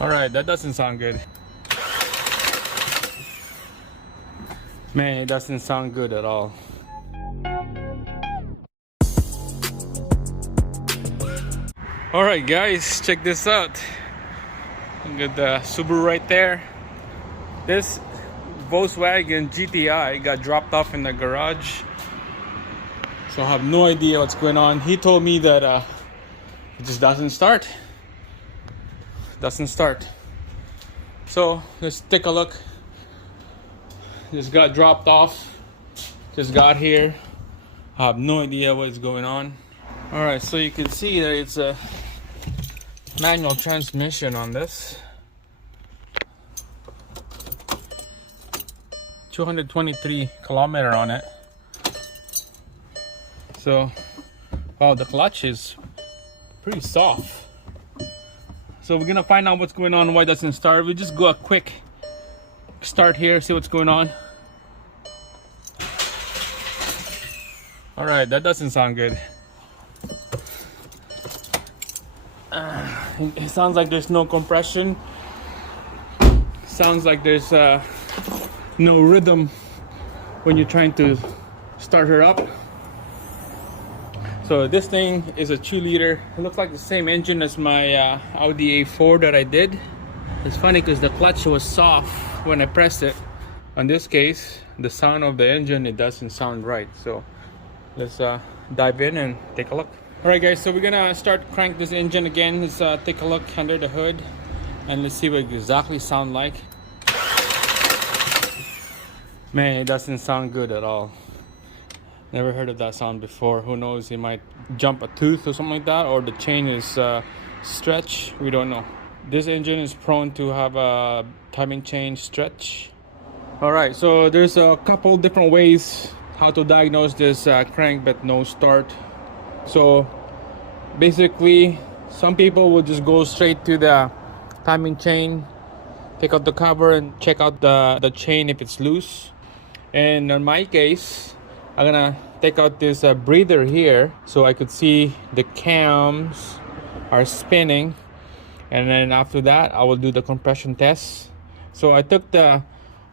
All right, that doesn't sound good. Man, it doesn't sound good at all. All right, guys, check this out. Look at the Subaru right there. This Volkswagen GTI got dropped off in the garage. So I have no idea what's going on. He told me that it just doesn't start. Doesn't start. So let's take a look. Just got dropped off. Just got here. I have no idea what's going on. All right, so you can see that it's a manual transmission on this. 223 kilometer on it. So, wow, the clutch is pretty soft. So we're gonna find out what's going on, why it doesn't start. We just go a quick start here, see what's going on. All right, that doesn't sound good. It sounds like there's no compression. Sounds like there's no rhythm when you're trying to start her up. So this thing is a 2-liter. It looks like the same engine as my Audi A4 that I did. It's funny because the clutch was soft when I pressed it. In this case, the sound of the engine, it doesn't sound right. So let's dive in and take a look. All right, guys, so we're gonna crank this engine again. Let's take a look under the hood and let's see what it exactly sound like. Man, it doesn't sound good at all. Never heard of that sound before. Who knows, it might jump a tooth or something like that, or the chain is stretched. We don't know. This engine is prone to have a timing chain stretch. All right, so there's a couple different ways how to diagnose this crank but no start. So basically, some people will just go straight to the timing chain, take out the cover and check out the chain if it's loose. And in my case, I'm gonna take out this breather here so I could see the cams are spinning, and then after that I will do the compression test. So I took the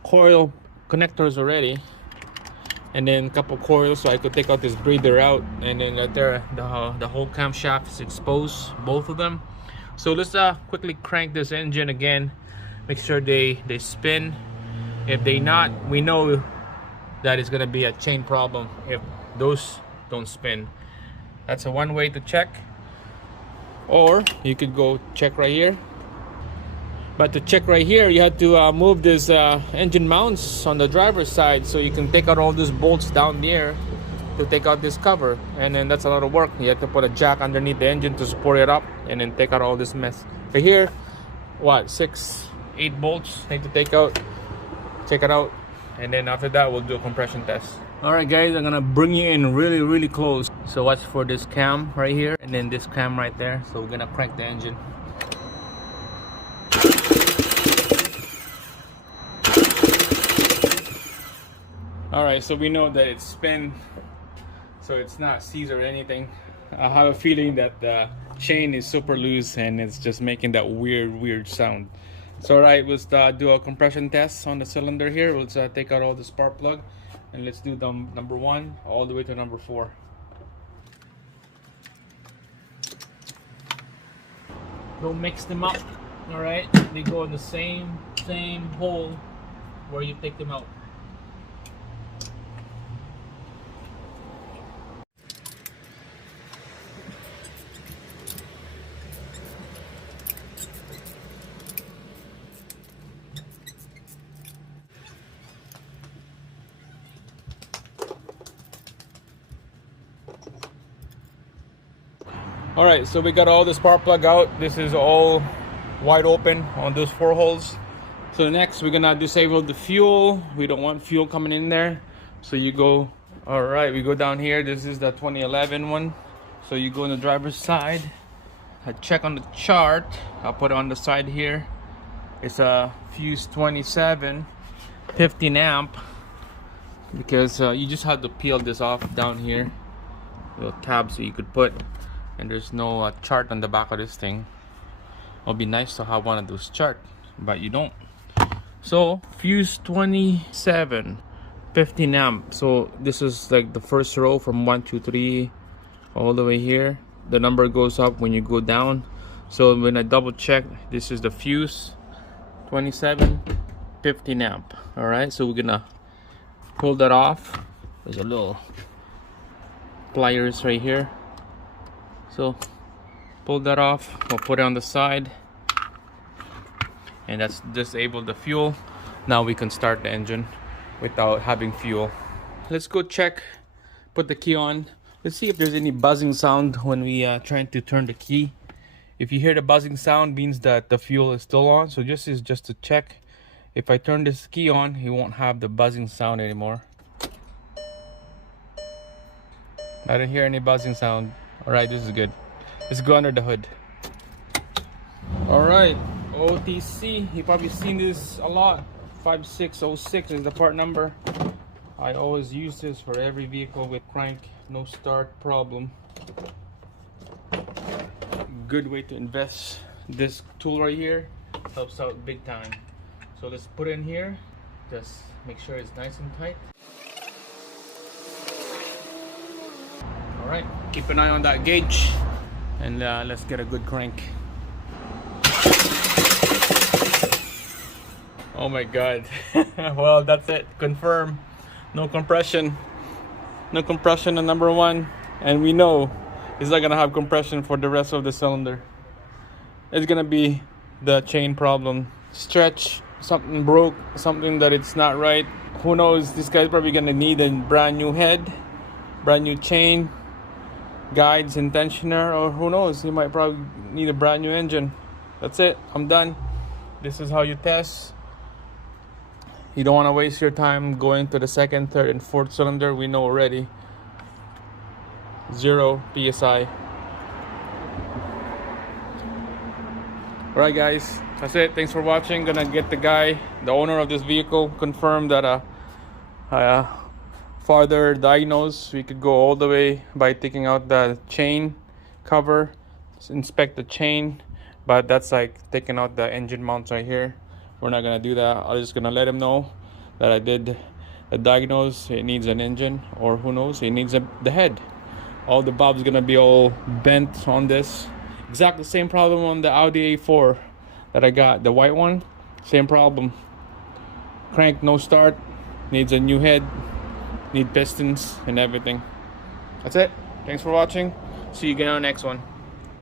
coil connectors already and then a couple coils so I could take out this breather out, and then there the whole camshaft is exposed, both of them. So let's quickly crank this engine again, make sure they spin. If they not, we know that is going to be a chain problem if those don't spin. That's a one way to check, or you could go check right here. But to check right here, you have to move this engine mounts on the driver's side, so you can take out all these bolts down there to take out this cover, and then that's a lot of work. You have to put a jack underneath the engine to support it up and then take out all this mess. Right here, what, 6-8 bolts need to take out, check it out. And then after that, we'll do a compression test. All right, guys, I'm gonna bring you in really close. So watch for this cam right here, and then this cam right there. So we're gonna crank the engine. All right, so we know that it's spin, so it's not seized or anything. I have a feeling that the chain is super loose and it's just making that weird sound. So all right, let's do a compression test on the cylinder here. Let's take out all the spark plug and let's do the number 1 all the way to number 4. Don't mix them up. All right, they go in the same hole where you take them out. All right, so we got all the spark plug out. This is all wide open on those 4 holes. So next we're gonna disable the fuel. We don't want fuel coming in there. So you go, all right, we go down here. This is the 2011 one. So you go on the driver's side. I check on the chart. I'll put it on the side here. It's a fuse 27, 15 amp. Because you just have to peel this off down here. Little tab so you could put. And there's no chart on the back of this thing. It'll be nice to have one of those chart, but you don't. So fuse 27, 15 amp. So this is like the first row from 1, 2, 3 all the way here. The number goes up when you go down. So when I double check, this is the fuse 27, 15 amp. All right, so we're gonna pull that off. There's a little pliers right here, so pull that off. We'll put it on the side, and that's disabled the fuel. Now we can start the engine without having fuel. Let's go check, put the key on. Let's see if there's any buzzing sound when we trying to turn the key. If you hear the buzzing sound, means that the fuel is still on. So this is just to check. If I turn this key on, it won't have the buzzing sound anymore. I don't hear any buzzing sound. All right, this is good. Let's go under the hood. All right, OTC. You've probably seen this a lot. 5606 is the part number. I always use this for every vehicle with crank no start problem. Good way to invest. This tool right here helps out big time. So let's put it in here. Just make sure it's nice and tight. All right, keep an eye on that gauge, and let's get a good crank. Oh my god. Well, that's it. Confirm. No compression. No compression on number 1, and we know it's not gonna have compression for the rest of the cylinder. It's gonna be the chain problem. Stretch, something broke, something that it's not right. Who knows? This guy's probably gonna need a brand new head, brand new chain, guides and tensioner, or who knows, he might probably need a brand new engine. That's it. I'm done. This is how you test. You don't want to waste your time going to the 2nd, 3rd, and 4th cylinder. We know already 0 psi. Alright guys, that's it. Thanks for watching. Gonna get the guy, the owner of this vehicle, confirm that farther diagnose. We could go all the way by taking out the chain cover, inspect the chain, but that's like taking out the engine mounts right here. We're not gonna do that. I'm just gonna let him know that I did a diagnose. It needs an engine, or who knows, it needs the head. All the bob's gonna be all bent on this. Exactly the same problem on the Audi A4 that I got, the white one. Same problem. Crank no start, needs a new head, need pistons and everything. That's it. Thanks for watching. See you again on the next one.